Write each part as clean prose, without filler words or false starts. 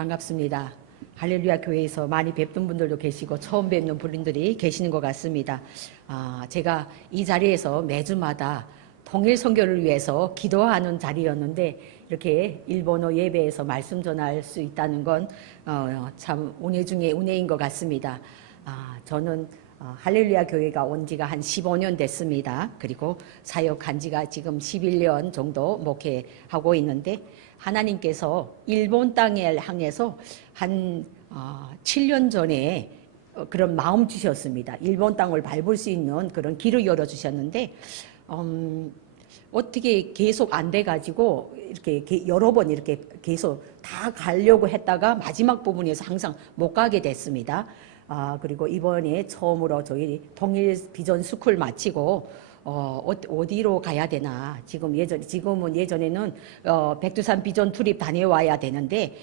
반갑습니다. 할렐루야 교회에서 많이 뵙던 분들도 계시고 처음 뵙는 분들이 계시는 것 같습니다. 제가 이 자리에서 매주마다 통일 선교를 위해서 기도하는 자리였는데 이렇게 일본어 예배에서 말씀 전할 수 있다는 건 참 은혜 중에 은혜인 것 같습니다. 저는 할렐루야 교회가 온 지가 한 15년 됐습니다. 그리고 사역한 지가 지금 11년 정도 목회하고 있는데 하나님께서 일본 땅을 향해서 한 7년 전에 그런 마음 주셨습니다. 일본 땅을 밟을 수 있는 그런 길을 열어주셨는데 어떻게 계속 안 돼가지고 이렇게 여러 번 이렇게 계속 다 가려고 했다가 마지막 부분에서 항상 못 가게 됐습니다. 그리고 이번에 처음으로 저희 통일 비전 스쿨 마치고 어디로 가야 되나 지금은 예전에는 백두산 비전 투립 다녀와야 되는데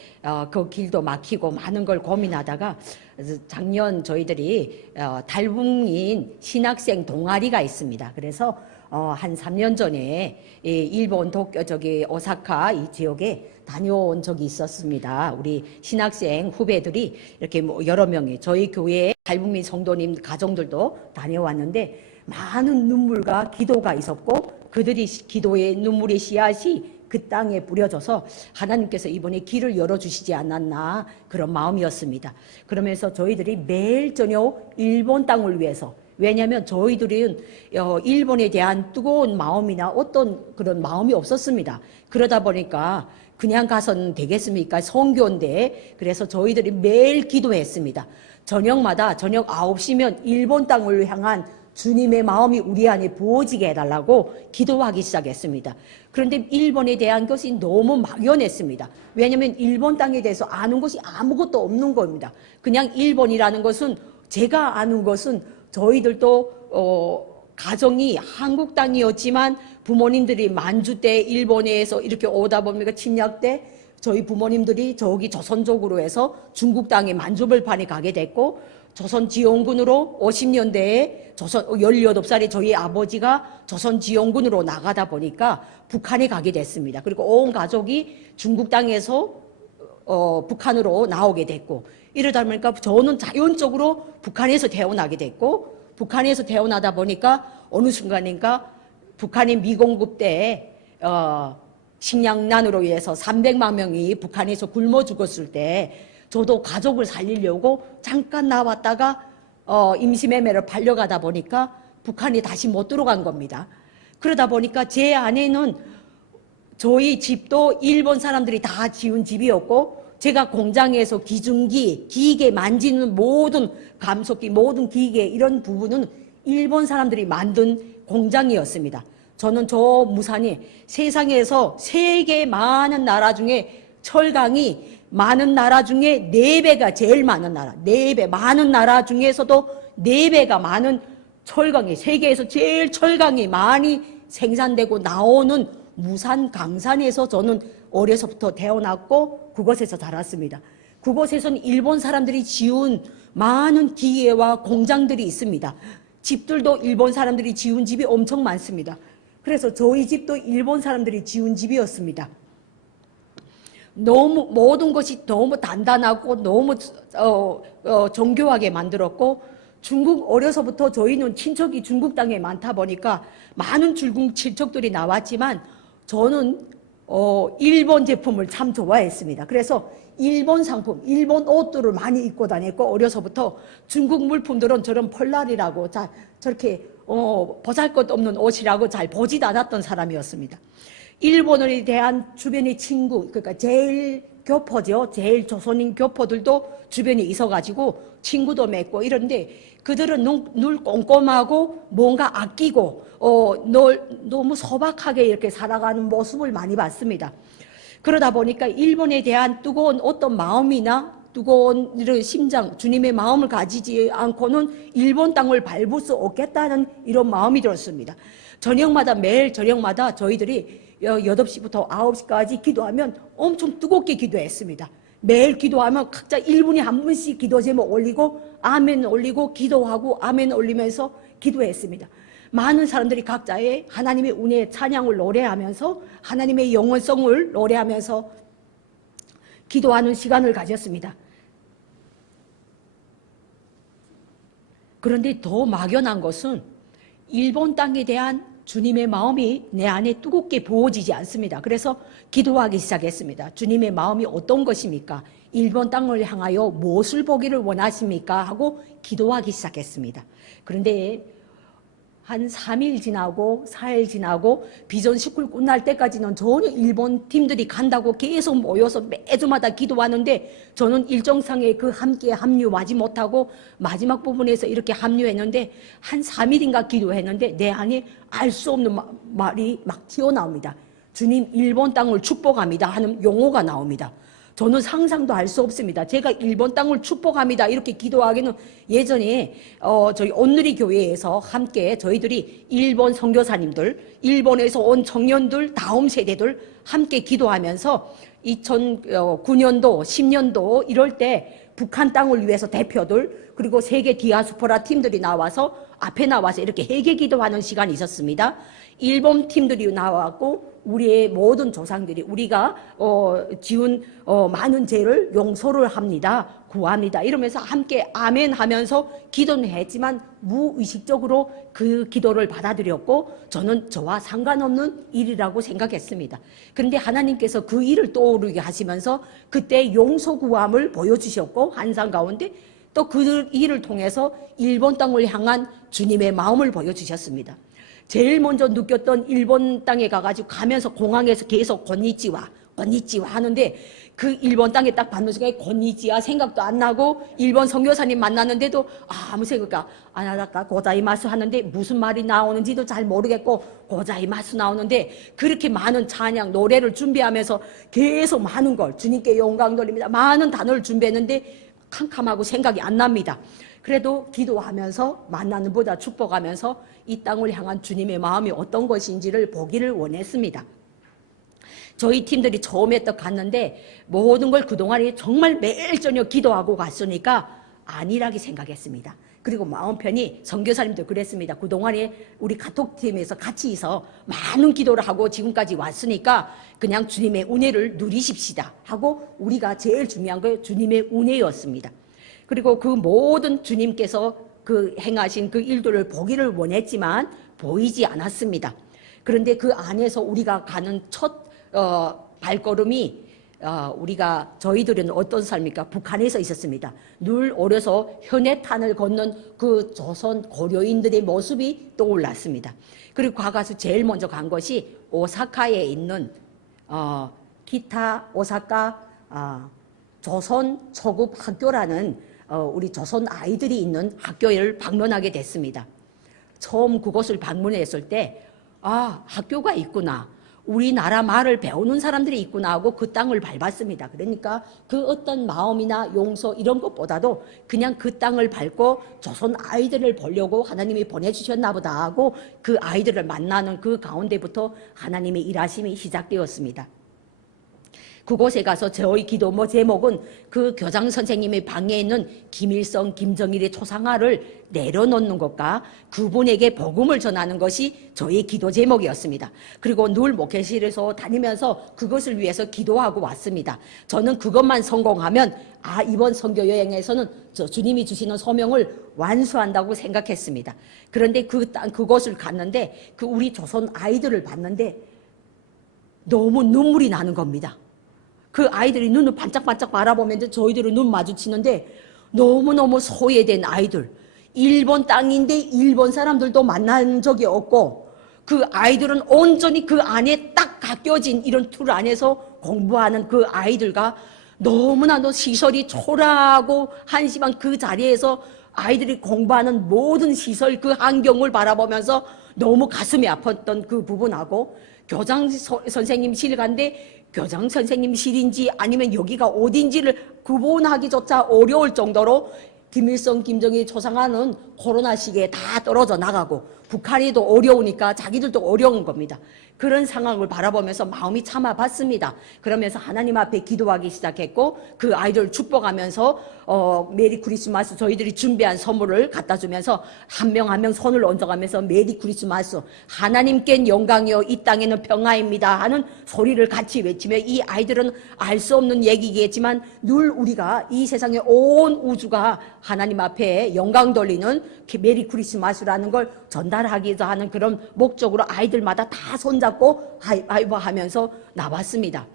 그 길도 막히고 많은 걸 고민하다가 작년 저희들이 달북인 신학생 동아리가 있습니다. 그래서 한 3년 전에 일본 도쿄 오사카 이 지역에 다녀온 적이 있었습니다. 우리 신학생 후배들이 이렇게 여러 명이 저희 교회 달북민 성도님 가정들도 다녀왔는데 많은 눈물과 기도가 있었고 그들이 기도의 눈물의 씨앗이 그 땅에 뿌려져서 하나님께서 이번에 길을 열어주시지 않았나 그런 마음이었습니다. 그러면서 저희들이 매일 저녁 일본 땅을 위해서 왜냐하면 저희들은 일본에 대한 뜨거운 마음이나 어떤 그런 마음이 없었습니다. 그러다 보니까 그냥 가서는 되겠습니까? 선교인데 그래서 저희들이 매일 기도했습니다. 저녁마다 저녁 9시면 일본 땅을 향한 주님의 마음이 우리 안에 부어지게 해달라고 기도하기 시작했습니다. 그런데 일본에 대한 것이 너무 막연했습니다. 왜냐하면 일본 땅에 대해서 아는 것이 아무것도 없는 겁니다. 그냥 일본이라는 것은 제가 아는 것은 저희들도 가정이 한국 땅이었지만 부모님들이 만주 때 일본에서 이렇게 오다 보니까 침략 때 저희 부모님들이 저기 조선 쪽으로 해서 중국 땅에 만주벌판에 가게 됐고 조선지원군으로 50년대에 18살의 저희 아버지가 조선지원군으로 나가다 보니까 북한에 가게 됐습니다. 그리고 온 가족이 중국 땅에서 북한으로 나오게 됐고 이러다 보니까 저는 자연적으로 북한에서 태어나게 됐고 북한에서 태어나다 보니까 어느 순간인가 북한의 미공급 때 식량난으로 인해서 300만 명이 북한에서 굶어 죽었을 때 저도 가족을 살리려고 잠깐 나왔다가 임시매매를 팔려가다 보니까 북한에 다시 못 들어간 겁니다. 그러다 보니까 제 아내는 저희 집도 일본 사람들이 다 지은 집이었고 제가 공장에서 기중기, 기계 만지는 모든 감속기, 모든 기계 이런 부분은 일본 사람들이 만든 공장이었습니다. 저는 저 무산이 세상에서 세계 많은 나라 중에 철강이 많은 나라 중에 4배가 제일 많은 나라, 4배 많은 나라 중에서도 4배가 많은 철강이 세계에서 제일 철강이 많이 생산되고 나오는 무산 강산에서 저는 어려서부터 태어났고 그곳에서 자랐습니다. 그곳에서는 일본 사람들이 지은 많은 기계와 공장들이 있습니다. 집들도 일본 사람들이 지은 집이 엄청 많습니다. 그래서 저희 집도 일본 사람들이 지은 집이었습니다. 너무 모든 것이 너무 단단하고 너무 정교하게 만들었고 중국 어려서부터 저희는 친척이 중국 땅에 많다 보니까 많은 중국 친척들이 나왔지만 저는 일본 제품을 참 좋아했습니다. 그래서 일본 상품, 일본 옷들을 많이 입고 다녔고 어려서부터 중국 물품들은 저런 펄날이라고 저렇게 보잘것없는 옷이라고 잘 보지도 않았던 사람이었습니다. 일본에 대한 주변의 친구, 그러니까 제일 교포죠. 제일 조선인 교포들도 주변에 있어가지고 친구도 맺고 이런데 그들은 늘 꼼꼼하고 뭔가 아끼고 너무 소박하게 이렇게 살아가는 모습을 많이 봤습니다. 그러다 보니까 일본에 대한 뜨거운 어떤 마음이나 뜨거운 이런 심장, 주님의 마음을 가지지 않고는 일본 땅을 밟을 수 없겠다는 이런 마음이 들었습니다. 저녁마다 매일 저녁마다 저희들이 8시부터 9시까지 기도하면 엄청 뜨겁게 기도했습니다. 매일 기도하면 각자 1분에 한 번씩 기도 제목 올리고 아멘 올리고 기도하고 아멘 올리면서 기도했습니다. 많은 사람들이 각자의 하나님의 은혜의 찬양을 노래하면서 하나님의 영원성을 노래하면서 기도하는 시간을 가졌습니다. 그런데 더 막연한 것은 일본 땅에 대한 주님의 마음이 내 안에 뜨겁게 부어지지 않습니다. 그래서 기도하기 시작했습니다. 주님의 마음이 어떤 것입니까? 일본 땅을 향하여 무엇을 보기를 원하십니까? 하고 기도하기 시작했습니다. 그런데 한 3일 지나고 4일 지나고 비전 스쿨 끝날 때까지는 전혀 일본 팀들이 간다고 계속 모여서 매주마다 기도하는데 저는 일정상에 그 함께 합류하지 못하고 마지막 부분에서 이렇게 합류했는데 한 3일인가 기도했는데 내 안에 알 수 없는 말이 막 튀어나옵니다. 주님 일본 땅을 축복합니다 하는 용어가 나옵니다. 저는 상상도 할 수 없습니다. 제가 일본 땅을 축복합니다 이렇게 기도하기는 예전에 저희 온누리 교회에서 함께 저희들이 일본 선교사님들, 일본에서 온 청년들, 다음 세대들 함께 기도하면서 2009년도, 10년도 이럴 때 북한 땅을 위해서 대표들 그리고 세계 디아스포라 팀들이 나와서 앞에 나와서 이렇게 회개 기도하는 시간이 있었습니다. 일본 팀들이 나왔고 우리의 모든 조상들이 우리가 지은 많은 죄를 용서를 합니다. 구합니다. 이러면서 함께 아멘 하면서 기도는 했지만 무의식적으로 그 기도를 받아들였고 저는 저와 상관없는 일이라고 생각했습니다. 그런데 하나님께서 그 일을 떠오르게 하시면서 그때 용서 구함을 보여주셨고 환상 가운데 또 그 일을 통해서 일본 땅을 향한 주님의 마음을 보여주셨습니다. 제일 먼저 느꼈던 일본 땅에 가가지고 가면서 공항에서 계속 건니찌와 하는데 그 일본 땅에 딱 받는 순간에 건니찌와 생각도 안 나고 일본 선교사님 만났는데도 아무 생각 안 하다가 고자이마스 하는데 무슨 말이 나오는지도 잘 모르겠고 고자이마스 나오는데 그렇게 많은 찬양 노래를 준비하면서 계속 많은 걸 주님께 영광 돌립니다. 많은 단어를 준비했는데 캄캄하고 생각이 안 납니다. 그래도 기도하면서 만나는 보다 축복하면서 이 땅을 향한 주님의 마음이 어떤 것인지를 보기를 원했습니다. 저희 팀들이 처음에 또 갔는데 모든 걸 그동안에 정말 매일 저녁 기도하고 갔으니까 안일하게 생각했습니다. 그리고 마음 편히 선교사님도 그랬습니다. 그동안에 우리 카톡팀에서 같이 있어 많은 기도를 하고 지금까지 왔으니까 그냥 주님의 은혜를 누리십시다 하고 우리가 제일 중요한 건 주님의 은혜였습니다. 그리고 그 모든 주님께서 그 행하신 그 일들을 보기를 원했지만 보이지 않았습니다. 그런데 그 안에서 우리가 가는 첫 발걸음이 우리가 저희들은 어떤 삶입니까? 북한에서 있었습니다. 늘 어려서 현해탄을 걷는 그 조선 고려인들의 모습이 떠올랐습니다. 그리고 가가서 제일 먼저 간 것이 오사카에 있는 기타 오사카 조선 초급 학교라는 우리 조선 아이들이 있는 학교를 방문하게 됐습니다. 처음 그곳을 방문했을 때 학교가 있구나. 우리나라 말을 배우는 사람들이 있구나 하고 그 땅을 밟았습니다. 그러니까 그 어떤 마음이나 용서 이런 것보다도 그냥 그 땅을 밟고 조선 아이들을 보려고 하나님이 보내주셨나 보다 하고 그 아이들을 만나는 그 가운데부터 하나님의 일하심이 시작되었습니다. 그곳에 가서 저희 기도 제목은 그 교장 선생님의 방에 있는 김일성, 김정일의 초상화를 내려놓는 것과 그분에게 복음을 전하는 것이 저희 기도 제목이었습니다. 그리고 늘 목회실에서 다니면서 그것을 위해서 기도하고 왔습니다. 저는 그것만 성공하면 이번 선교 여행에서는 주님이 주시는 소명을 완수한다고 생각했습니다. 그런데 그곳을 갔는데 그 우리 조선 아이들을 봤는데 너무 눈물이 나는 겁니다. 그 아이들이 눈을 반짝반짝 바라보면서 저희들은 눈 마주치는데 너무너무 소외된 아이들, 일본 땅인데 일본 사람들도 만난 적이 없고 그 아이들은 온전히 그 안에 딱 갓겨진 이런 틀 안에서 공부하는 그 아이들과 너무나도 시설이 초라하고 한심한 그 자리에서 아이들이 공부하는 모든 시설 그 환경을 바라보면서 너무 가슴이 아팠던 그 부분하고 교장 선생님실 간데 교장 선생님실인지 아니면 여기가 어딘지를 구분하기조차 어려울 정도로 김일성, 김정일 초상화는 코로나 시기에 다 떨어져 나가고 북한이 또 어려우니까 자기들도 어려운 겁니다. 그런 상황을 바라보면서 마음이 참아봤습니다. 그러면서 하나님 앞에 기도하기 시작했고 그 아이들을 축복하면서 메리 크리스마스 저희들이 준비한 선물을 갖다 주면서 한 명 한 명 손을 얹어가면서 메리 크리스마스 하나님께는 영광이요 이 땅에는 평화입니다 하는 소리를 같이 외치며 이 아이들은 알 수 없는 얘기겠지만 늘 우리가 이 세상의 온 우주가 하나님 앞에 영광 돌리는 메리 크리스마스라는 걸 전달하기도 하는 그런 목적으로 아이들마다 다 손잡고 하이브 하면서 나왔습니다.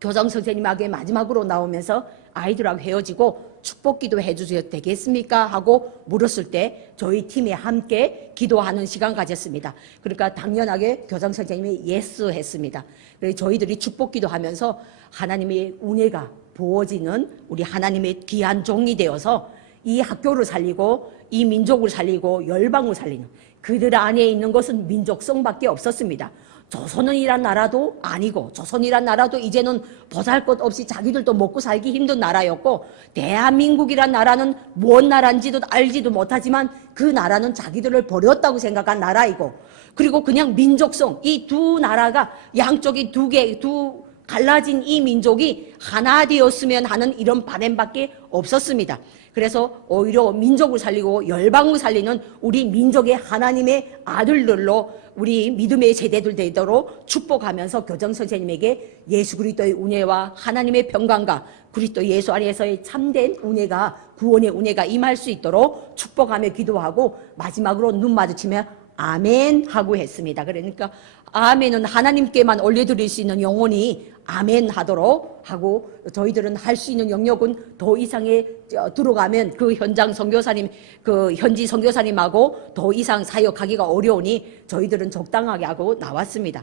교장 선생님에게 마지막으로 나오면서 아이들하고 헤어지고 축복기도 해주셔도 되겠습니까? 하고 물었을 때 저희 팀이 함께 기도하는 시간 가졌습니다. 그러니까 당연하게 교장 선생님이 예스 했습니다. 그래서 저희들이 축복기도 하면서 하나님의 은혜가 부어지는 우리 하나님의 귀한 종이 되어서 이 학교를 살리고 이 민족을 살리고 열방을 살리는 그들 안에 있는 것은 민족성밖에 없었습니다. 조선이란 나라도 아니고 조선이란 나라도 이제는 보잘것없이 자기들도 먹고 살기 힘든 나라였고 대한민국이란 나라는 무엇 나라인지도 알지도 못하지만 그 나라는 자기들을 버렸다고 생각한 나라이고 그리고 그냥 민족성 이 두 나라가 양쪽이 두 갈라진 이 민족이 하나 되었으면 하는 이런 바람밖에 없었습니다. 그래서 오히려 민족을 살리고 열방을 살리는 우리 민족의 하나님의 아들들로 우리 믿음의 세대들 되도록 축복하면서 교장 선생님에게 예수 그리스도의 은혜와 하나님의 평강과 그리스도 예수 안에서의 참된 은혜가 구원의 은혜가 임할 수 있도록 축복하며 기도하고 마지막으로 눈 마주치며 아멘 하고 했습니다. 그러니까 아멘은 하나님께만 올려드릴 수 있는 영혼이 아멘 하도록 하고 저희들은 할 수 있는 영역은 더 이상에 들어가면 그 현장 선교사님 그 현지 선교사님하고 더 이상 사역하기가 어려우니 저희들은 적당하게 하고 나왔습니다.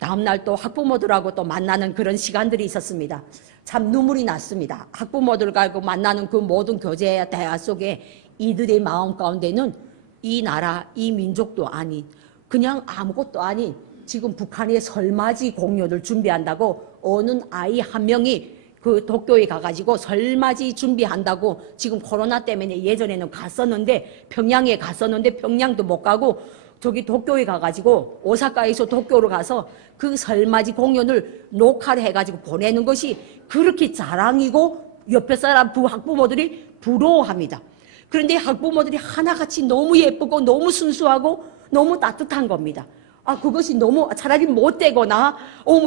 다음날 또 학부모들하고 또 만나는 그런 시간들이 있었습니다. 참 눈물이 났습니다. 학부모들과 만나는 그 모든 교제 대화 속에 이들의 마음 가운데는 이 나라, 이 민족도 아닌 그냥 아무것도 아닌 지금 북한의 설맞이 공연을 준비한다고 어느 아이 한 명이 그 도쿄에 가가지고 설맞이 준비한다고 지금 코로나 때문에 예전에는 갔었는데 평양에 갔었는데 평양도 못 가고 저기 도쿄에 가가지고 오사카에서 도쿄로 가서 그 설맞이 공연을 녹화를 해가지고 보내는 것이 그렇게 자랑이고 옆에 사람 학부모들이 부러워합니다. 그런데 학부모들이 하나같이 너무 예쁘고 너무 순수하고 너무 따뜻한 겁니다. 그것이 너무 차라리 못되거나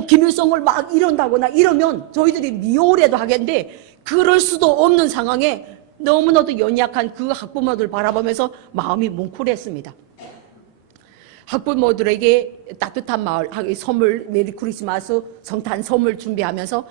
김일성을 막 이런다거나 이러면 저희들이 미워라도 하겠는데 그럴 수도 없는 상황에 너무나도 연약한 그 학부모들 바라보면서 마음이 뭉클했습니다. 학부모들에게 따뜻한 마을 선물 메리 크리스마스 성탄 선물 준비하면서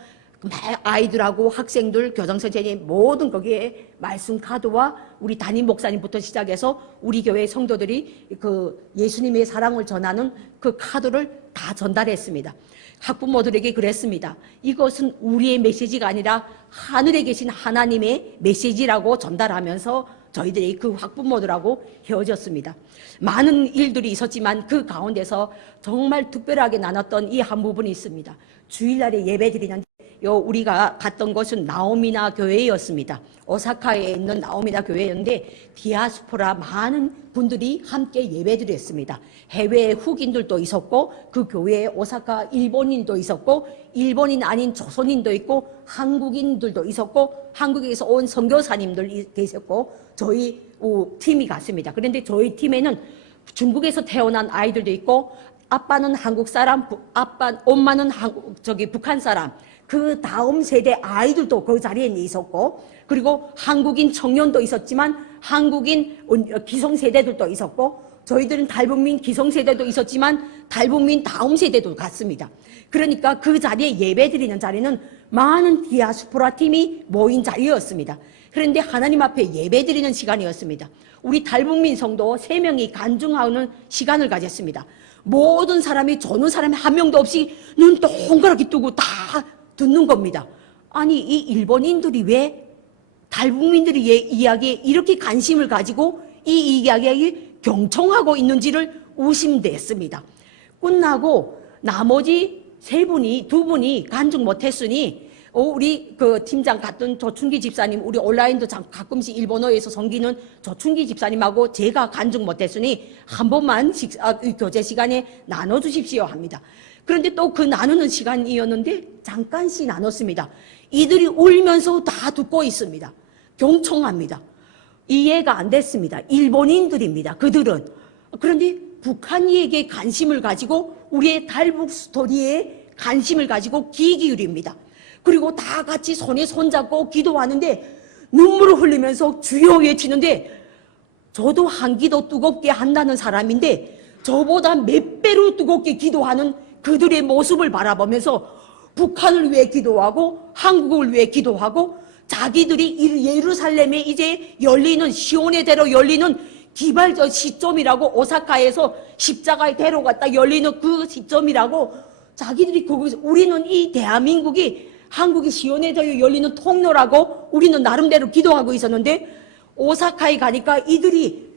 아이들하고 학생들 교장 선생님 모든 거기에 말씀 카드와 우리 담임 목사님부터 시작해서 우리 교회 성도들이 그 예수님의 사랑을 전하는 그 카드를 다 전달했습니다. 학부모들에게 그랬습니다. 이것은 우리의 메시지가 아니라 하늘에 계신 하나님의 메시지라고 전달하면서 저희들이 그 학부모들하고 헤어졌습니다. 많은 일들이 있었지만 그 가운데서 정말 특별하게 나눴던 이 한 부분이 있습니다. 주일날에 예배드리는 우리가 갔던 곳은 나오미나 교회였습니다. 오사카에 있는 나오미나 교회였는데 디아스포라 많은 분들이 함께 예배드렸습니다. 해외 흑인들도 있었고 그 교회에 오사카 일본인도 있었고 일본인 아닌 조선인도 있고 한국인들도 있었고 한국에서 온 선교사님들 계셨고 저희 팀이 갔습니다. 그런데 저희 팀에는 중국에서 태어난 아이들도 있고 아빠는 한국 사람, 엄마는 북한 사람, 그 다음 세대 아이들도 그 자리에 있었고 그리고 한국인 청년도 있었지만 한국인 기성세대들도 있었고 저희들은 탈북민 기성세대도 있었지만 탈북민 다음 세대도 갔습니다. 그러니까 그 자리에 예배드리는 자리는 많은 디아스포라 팀이 모인 자리였습니다. 그런데 하나님 앞에 예배드리는 시간이었습니다. 우리 탈북민 성도 3명이 간증하는 시간을 가졌습니다. 모든 사람이 조는 사람이 한 명도 없이 눈 동그랗게 뜨고 다 듣는 겁니다. 아니 이 일본인들이 왜 탈북민들의 이야기에 이렇게 관심을 가지고 이 이야기에 경청하고 있는지를 의심됐습니다. 끝나고 나머지 2분이 간증 못했으니 우리 그 팀장 같은 조충기 집사님, 우리 온라인도 가끔씩 일본어에서 섬기는 조충기 집사님하고 제가 간증 못했으니 한 번만 교제 시간에 나눠주십시오 합니다. 그런데 또 그 나누는 시간이었는데 잠깐씩 나눴습니다. 이들이 울면서 다 듣고 있습니다. 경청합니다. 이해가 안 됐습니다. 일본인들입니다. 그들은. 그런데 북한이에게 관심을 가지고 우리의 탈북 스토리에 관심을 가지고 귀 기울입니다. 그리고 다 같이 손에 손잡고 기도하는데 눈물을 흘리면서 주여 외치는데 저도 한 기도 뜨겁게 한다는 사람인데 저보다 몇 배로 뜨겁게 기도하는 그들의 모습을 바라보면서 북한을 위해 기도하고 한국을 위해 기도하고 자기들이 예루살렘에 이제 열리는 시온의대로 열리는 기발적 시점이라고 오사카에서 십자가에 데려갔다 열리는 그 시점이라고 자기들이 거기서 우리는 이 대한민국이 한국이 시온의대로 열리는 통로라고 우리는 나름대로 기도하고 있었는데 오사카에 가니까 이들이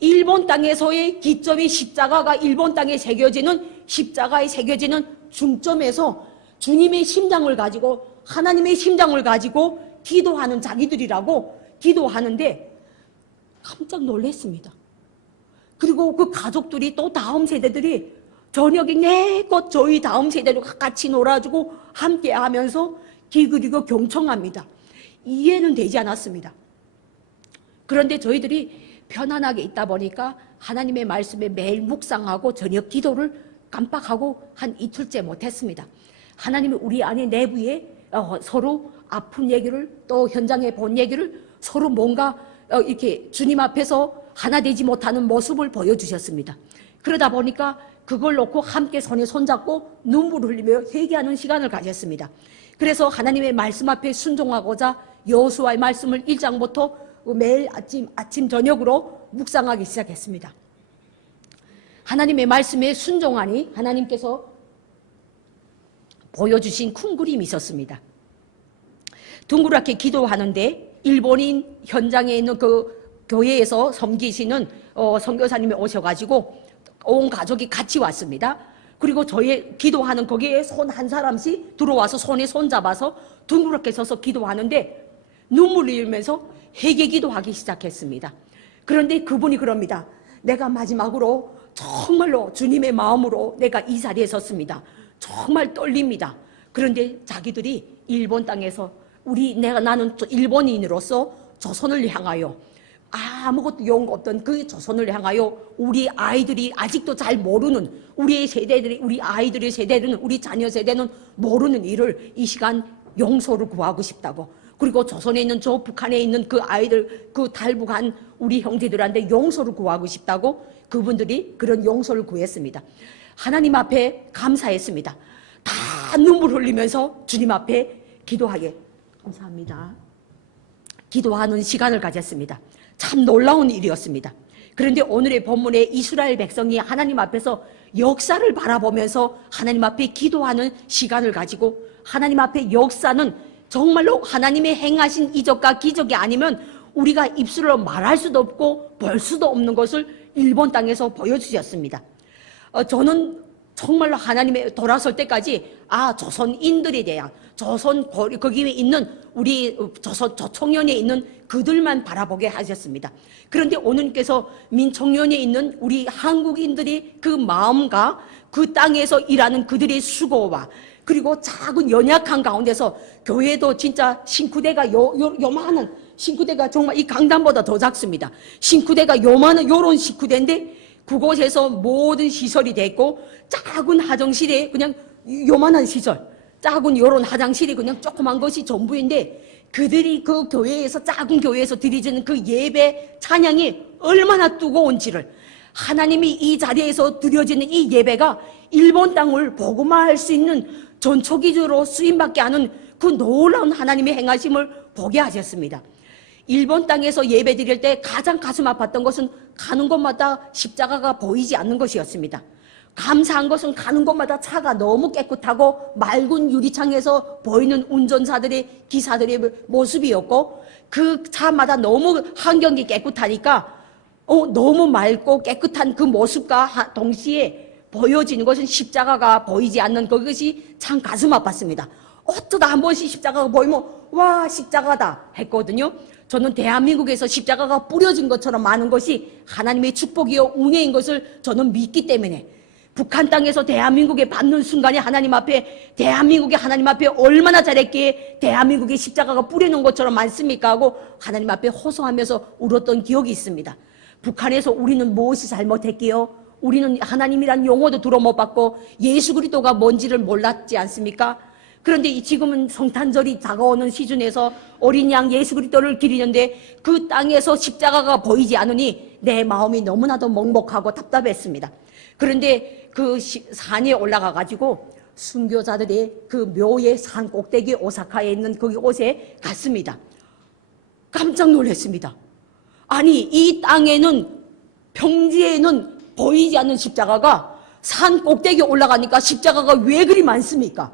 일본 땅에서의 기점이 십자가가 일본 땅에 새겨지는 십자가에 새겨지는 중점에서 주님의 심장을 가지고 하나님의 심장을 가지고 기도하는 자기들이라고 기도하는데 깜짝 놀랐습니다. 그리고 그 가족들이 또 다음 세대들이 저녁에 내 것 저희 다음 세대로 같이 놀아주고 함께 하면서 기그리고 경청합니다. 이해는 되지 않았습니다. 그런데 저희들이 편안하게 있다 보니까 하나님의 말씀에 매일 묵상하고 저녁 기도를 깜빡하고 한 이틀째 못했습니다. 하나님이 우리 안에 내부에 서로 아픈 얘기를 또 현장에 본 얘기를 서로 뭔가 이렇게 주님 앞에서 하나 되지 못하는 모습을 보여주셨습니다. 그러다 보니까 그걸 놓고 함께 손에 손잡고 눈물을 흘리며 회개하는 시간을 가졌습니다. 그래서 하나님의 말씀 앞에 순종하고자 여호수아의 말씀을 1장부터 매일 아침 저녁으로 묵상하기 시작했습니다. 하나님의 말씀에 순종하니 하나님께서 보여주신 큰 그림이 있었습니다. 둥그랗게 기도하는데 일본인 현장에 있는 그 교회에서 섬기시는 선교사님이 오셔가지고 온 가족이 같이 왔습니다. 그리고 저희 기도하는 거기에 손 한 사람씩 들어와서 손에 손 잡아서 둥그렇게 서서 기도하는데 눈물을 흘리면서 회개 기도하기 시작했습니다. 그런데 그분이 그럽니다. 내가 마지막으로 정말로 주님의 마음으로 내가 이 자리에 섰습니다. 정말 떨립니다. 그런데 자기들이 일본 땅에서 나는 일본인으로서 조선을 향하여 아무것도 용 없던 그 조선을 향하여 우리 아이들이 아직도 잘 모르는 우리 아이들의 세대는 우리 자녀 세대는 모르는 일을 이 시간 용서를 구하고 싶다고. 그리고 조선에 있는 저 북한에 있는 그 아이들 그 탈북한 우리 형제들한테 용서를 구하고 싶다고 그분들이 그런 용서를 구했습니다. 하나님 앞에 감사했습니다. 다 눈물 흘리면서 주님 앞에 기도하게 감사합니다. 기도하는 시간을 가졌습니다. 참 놀라운 일이었습니다. 그런데 오늘의 본문에 이스라엘 백성이 하나님 앞에서 역사를 바라보면서 하나님 앞에 기도하는 시간을 가지고 하나님 앞에 역사는 정말로 하나님의 행하신 이적과 기적이 아니면 우리가 입술로 말할 수도 없고 볼 수도 없는 것을 일본 땅에서 보여주셨습니다. 저는 정말로 하나님의 돌아설 때까지 조선인들에 대한 거기에 있는 우리 저청년에 있는 그들만 바라보게 하셨습니다. 그런데 오늘께서 민청년에 있는 우리 한국인들이 그 마음과 그 땅에서 일하는 그들의 수고와 그리고 작은 연약한 가운데서 교회도 진짜 신구대가 요만한 신구대가 정말 이 강단보다 더 작습니다. 신구대가 요만한 요런 신구대인데 그곳에서 모든 시설이 됐고 작은 화장실에 그냥 요만한 시설 작은 요런 화장실이 그냥 조그만 것이 전부인데 그들이 그 교회에서 작은 교회에서 드리지는 그 예배 찬양이 얼마나 뜨거운지를 하나님이 이 자리에서 드려지는 이 예배가 일본 땅을 복음화할 수 있는 전초기주로 쓰임받게 하는 그 놀라운 하나님의 행하심을 보게 하셨습니다. 일본 땅에서 예배 드릴 때 가장 가슴 아팠던 것은 가는 곳마다 십자가가 보이지 않는 것이었습니다. 감사한 것은 가는 곳마다 차가 너무 깨끗하고 맑은 유리창에서 보이는 운전사들의 기사들의 모습이었고 그 차마다 너무 환경이 깨끗하니까 너무 맑고 깨끗한 그 모습과 동시에 보여지는 것은 십자가가 보이지 않는 그것이 참 가슴 아팠습니다. 어쩌다 한 번씩 십자가가 보이면 와 십자가다 했거든요. 저는 대한민국에서 십자가가 뿌려진 것처럼 많은 것이 하나님의 축복이요 은혜인 것을 저는 믿기 때문에 북한 땅에서 대한민국에 받는 순간에 하나님 앞에 대한민국이 하나님 앞에 얼마나 잘했기에 대한민국에 십자가가 뿌려놓은 것처럼 많습니까 하고 하나님 앞에 호소하면서 울었던 기억이 있습니다. 북한에서 우리는 무엇이 잘못했기요? 우리는 하나님이란 용어도 들어 못 받고 예수 그리스도가 뭔지를 몰랐지 않습니까? 그런데 지금은 성탄절이 다가오는 시즌에서 어린 양 예수 그리스도를 기리는데 그 땅에서 십자가가 보이지 않으니 내 마음이 너무나도 먹먹하고 답답했습니다. 그런데 그 산에 올라가 가지고 순교자들의 그 묘의 산 꼭대기 오사카에 있는 거기 곳에 갔습니다. 깜짝 놀랐습니다. 아니 이 땅에는 평지에는 보이지 않는 십자가가 산 꼭대기에 올라가니까 십자가가 왜 그리 많습니까?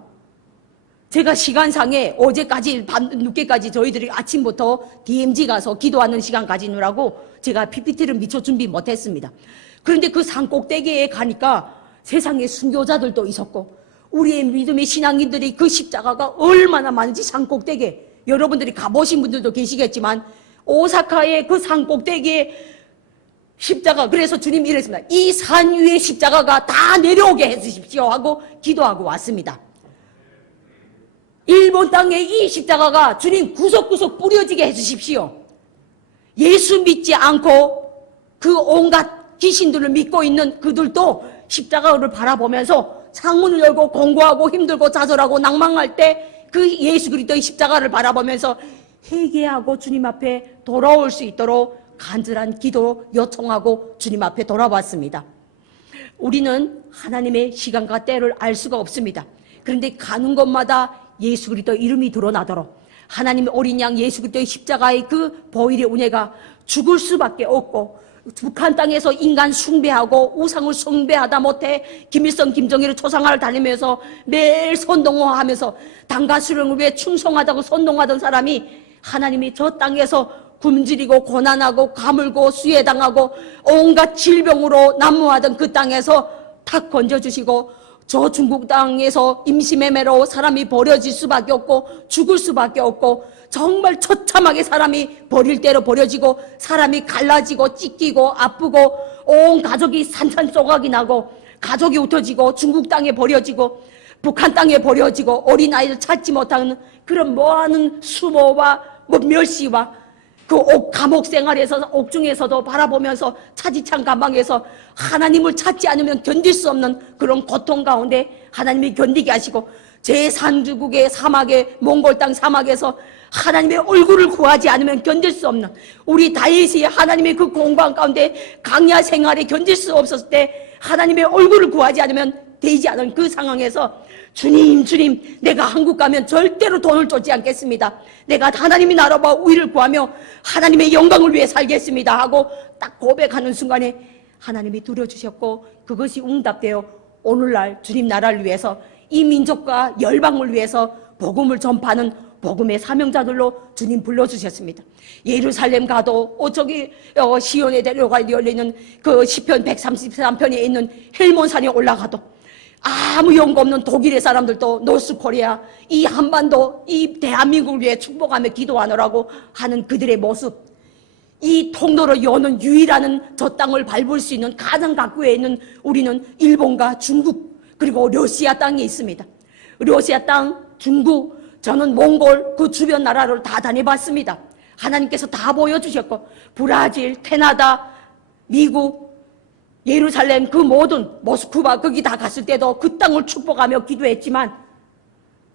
제가 시간상에 어제까지 밤 늦게까지 저희들이 아침부터 DMZ 가서 기도하는 시간 가지느라고 제가 PPT를 미처 준비 못했습니다. 그런데 그 산 꼭대기에 가니까 세상에 순교자들도 있었고 우리의 믿음의 신앙인들이 그 십자가가 얼마나 많은지 산 꼭대기에 여러분들이 가보신 분들도 계시겠지만 오사카의 그 산 꼭대기에 십자가 그래서 주님 이랬습니다. 이 산 위에 십자가가 다 내려오게 해주십시오 하고 기도하고 왔습니다. 일본 땅에 이 십자가가 주님 구석구석 뿌려지게 해주십시오. 예수 믿지 않고 그 온갖 귀신들을 믿고 있는 그들도 십자가를 바라보면서 창문을 열고 공고하고 힘들고 좌절하고 낭망할 때 그 예수 그리스도의 십자가를 바라보면서 회개하고 주님 앞에 돌아올 수 있도록 간절한 기도 요청하고 주님 앞에 돌아왔습니다. 우리는 하나님의 시간과 때를 알 수가 없습니다. 그런데 가는 곳마다 예수 그리스도 이름이 드러나도록 하나님의 어린 양 예수 그리스도의 십자가의 그 보혈의 은혜가 죽을 수밖에 없고 북한 땅에서 인간 숭배하고 우상을 숭배하다 못해 김일성 김정일의 초상화를 달리면서 매일 선동하면서 당과 수령을 위해 충성하다고 선동하던 사람이 하나님이 저 땅에서 굶주리고 고난하고 가물고 수혜당하고 온갖 질병으로 난무하던 그 땅에서 탁 건져주시고 저 중국 땅에서 임시매매로 사람이 버려질 수밖에 없고 죽을 수밖에 없고 정말 처참하게 사람이 버릴 대로 버려지고 사람이 갈라지고 찢기고 아프고 온 가족이 산산조각이 나고 가족이 흩어지고 중국 땅에 버려지고 북한 땅에 버려지고 어린아이를 찾지 못하는 그런 뭐하는 수모와 멸시와 그 감옥 생활에서 옥중에서도 바라보면서 차지찬 가방에서 하나님을 찾지 않으면 견딜 수 없는 그런 고통 가운데 하나님이 견디게 하시고 제3주국의 사막에 몽골 땅 사막에서 하나님의 얼굴을 구하지 않으면 견딜 수 없는 우리 다윗이 하나님의 그 공방 가운데 강야 생활에 견딜 수 없었을 때 하나님의 얼굴을 구하지 않으면 되지 않은 그 상황에서 주님 내가 한국 가면 절대로 돈을 쫓지 않겠습니다. 내가 하나님의 나라와 의를 구하며 하나님의 영광을 위해 살겠습니다 하고 딱 고백하는 순간에 하나님이 들어주셨고 그것이 응답되어 오늘날 주님 나라를 위해서 이 민족과 열방을 위해서 복음을 전파하는 복음의 사명자들로 주님 불러주셨습니다. 예루살렘 가도 저기 시온에 내려가 열리는 그 시편 133편에 있는 헬몬산에 올라가도 아무 연고 없는 독일의 사람들도 노스코리아 이 한반도 이 대한민국을 위해 축복하며 기도하느라고 하는 그들의 모습 이 통로를 여는 유일한 저 땅을 밟을 수 있는 가장 가까이에 있는 우리는 일본과 중국 그리고 러시아 땅에 있습니다. 러시아 땅, 중국, 저는 몽골 그 주변 나라를 다 다녀봤습니다. 하나님께서 다 보여주셨고 브라질, 캐나다, 미국, 예루살렘 그 모든 모스크바 거기 다 갔을 때도 그 땅을 축복하며 기도했지만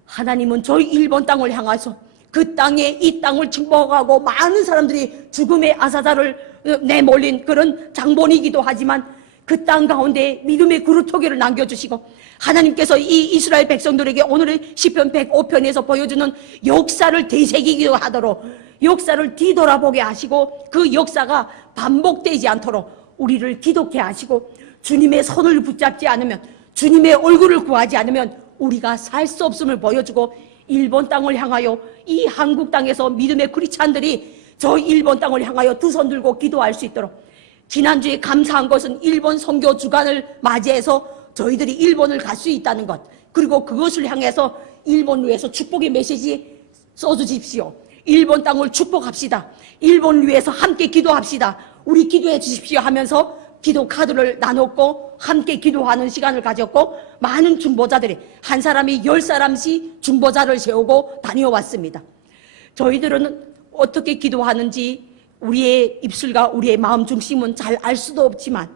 하나님은 저희 일본 땅을 향해서 그 땅에 이 땅을 축복하고 많은 사람들이 죽음의 아사자를 내몰린 그런 장본이기도 하지만 그 땅 가운데 믿음의 그루터기를 남겨주시고 하나님께서 이 이스라엘 백성들에게 오늘의 시편 105편에서 보여주는 역사를 되새기기도 하도록 역사를 뒤돌아보게 하시고 그 역사가 반복되지 않도록 우리를 기독케 하시고 주님의 손을 붙잡지 않으면 주님의 얼굴을 구하지 않으면 우리가 살 수 없음을 보여주고 일본 땅을 향하여 이 한국 땅에서 믿음의 크리스찬들이 저 일본 땅을 향하여 두 손 들고 기도할 수 있도록 지난주에 감사한 것은 일본 선교 주간을 맞이해서 저희들이 일본을 갈 수 있다는 것 그리고 그것을 향해서 일본을 위해서 축복의 메시지 써주십시오. 일본 땅을 축복합시다. 일본을 위해서 함께 기도합시다. 우리 기도해 주십시오 하면서 기도 카드를 나눴고 함께 기도하는 시간을 가졌고 많은 중보자들이 한 사람이 10사람씩 중보자를 세우고 다녀왔습니다. 저희들은 어떻게 기도하는지 우리의 입술과 우리의 마음 중심은 잘 알 수도 없지만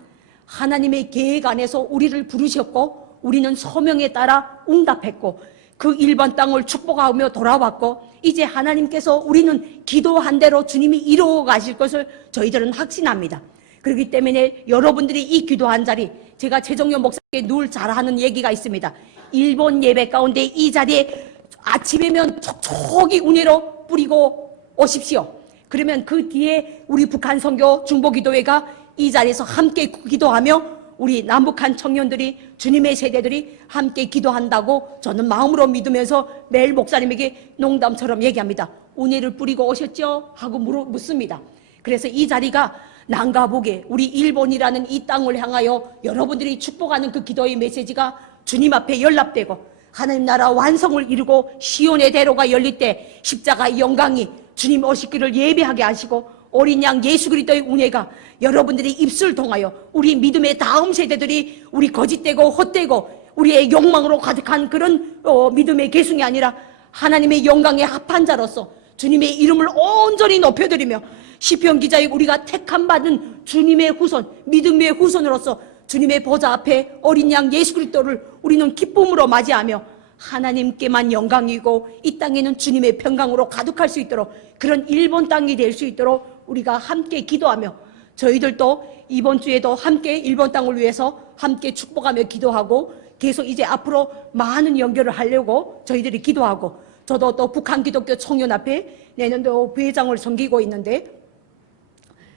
하나님의 계획 안에서 우리를 부르셨고 우리는 소명에 따라 응답했고 그 일본 땅을 축복하며 돌아왔고 이제 하나님께서 우리는 기도한 대로 주님이 이루어 가실 것을 저희들은 확신합니다. 그렇기 때문에 여러분들이 이 기도한 자리, 제가 최정현 목사님께 늘 잘하는 얘기가 있습니다. 일본 예배 가운데 이 자리에 아침이면 촉촉이 운해로 뿌리고 오십시오. 그러면 그 뒤에 우리 북한 선교 중보기도회가 이 자리에서 함께 기도하며 우리 남북한 청년들이 주님의 세대들이 함께 기도한다고 저는 마음으로 믿으면서 매일 목사님에게 농담처럼 얘기합니다. 운해를 뿌리고 오셨죠? 하고 묻습니다. 그래서 이 자리가 남과 북에 우리 일본이라는 이 땅을 향하여 여러분들이 축복하는 그 기도의 메시지가 주님 앞에 연락되고 하나님 나라 완성을 이루고 시온의 대로가 열릴 때 십자가의 영광이 주님 오시기를 예배하게 하시고 어린 양 예수 그리스도의 은혜가 여러분들이 입술 통하여 우리 믿음의 다음 세대들이 우리 거짓되고 헛되고 우리의 욕망으로 가득한 그런 믿음의 계승이 아니라 하나님의 영광의 합한 자로서 주님의 이름을 온전히 높여드리며 시편 기자의 우리가 택함 받은 주님의 후손, 믿음의 후손으로서 주님의 보좌 앞에 어린 양 예수 그리스도를 우리는 기쁨으로 맞이하며 하나님께만 영광이고 이 땅에는 주님의 평강으로 가득할 수 있도록 그런 일본 땅이 될 수 있도록 우리가 함께 기도하며 저희들도 이번 주에도 함께 일본 땅을 위해서 함께 축복하며 기도하고 계속 이제 앞으로 많은 연결을 하려고 저희들이 기도하고 저도 또 북한 기독교 청년 앞에 내년도 부회장을 섬기고 있는데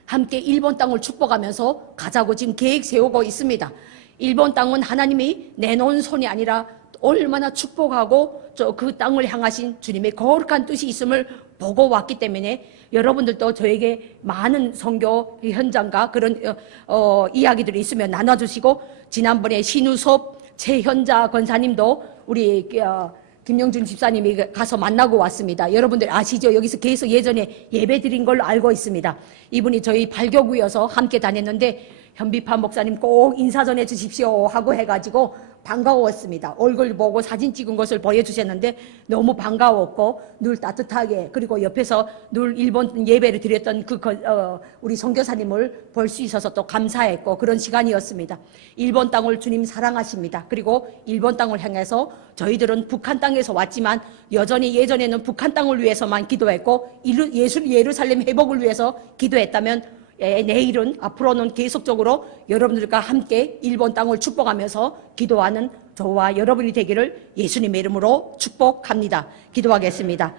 함께 일본 땅을 축복하면서 가자고 지금 계획 세우고 있습니다. 일본 땅은 하나님이 내놓은 손이 아니라 얼마나 축복하고 그 땅을 향하신 주님의 거룩한 뜻이 있음을 보고 왔기 때문에 여러분들도 저에게 많은 선교 현장과 그런 이야기들이 있으면 나눠주시고 지난번에 신우섭 최현자 권사님도 우리 김영준 집사님이 가서 만나고 왔습니다. 여러분들 아시죠? 여기서 계속 예전에 예배 드린 걸로 알고 있습니다. 이분이 저희 발교구여서 함께 다녔는데 현비판 목사님 꼭 인사 전해 주십시오 하고 해가지고 반가웠습니다. 얼굴 보고 사진 찍은 것을 보여주셨는데 너무 반가웠고 늘 따뜻하게 그리고 옆에서 늘 일본 예배를 드렸던 우리 선교사님을 볼 수 있어서 또 감사했고 그런 시간이었습니다. 일본 땅을 주님 사랑하십니다. 그리고 일본 땅을 향해서 저희들은 북한 땅에서 왔지만 여전히 예전에는 북한 땅을 위해서만 기도했고 예루살렘 회복을 위해서 기도했다면 내일은 앞으로는 계속적으로 여러분들과 함께 일본 땅을 축복하면서 기도하는 저와 여러분이 되기를 예수님의 이름으로 축복합니다. 기도하겠습니다.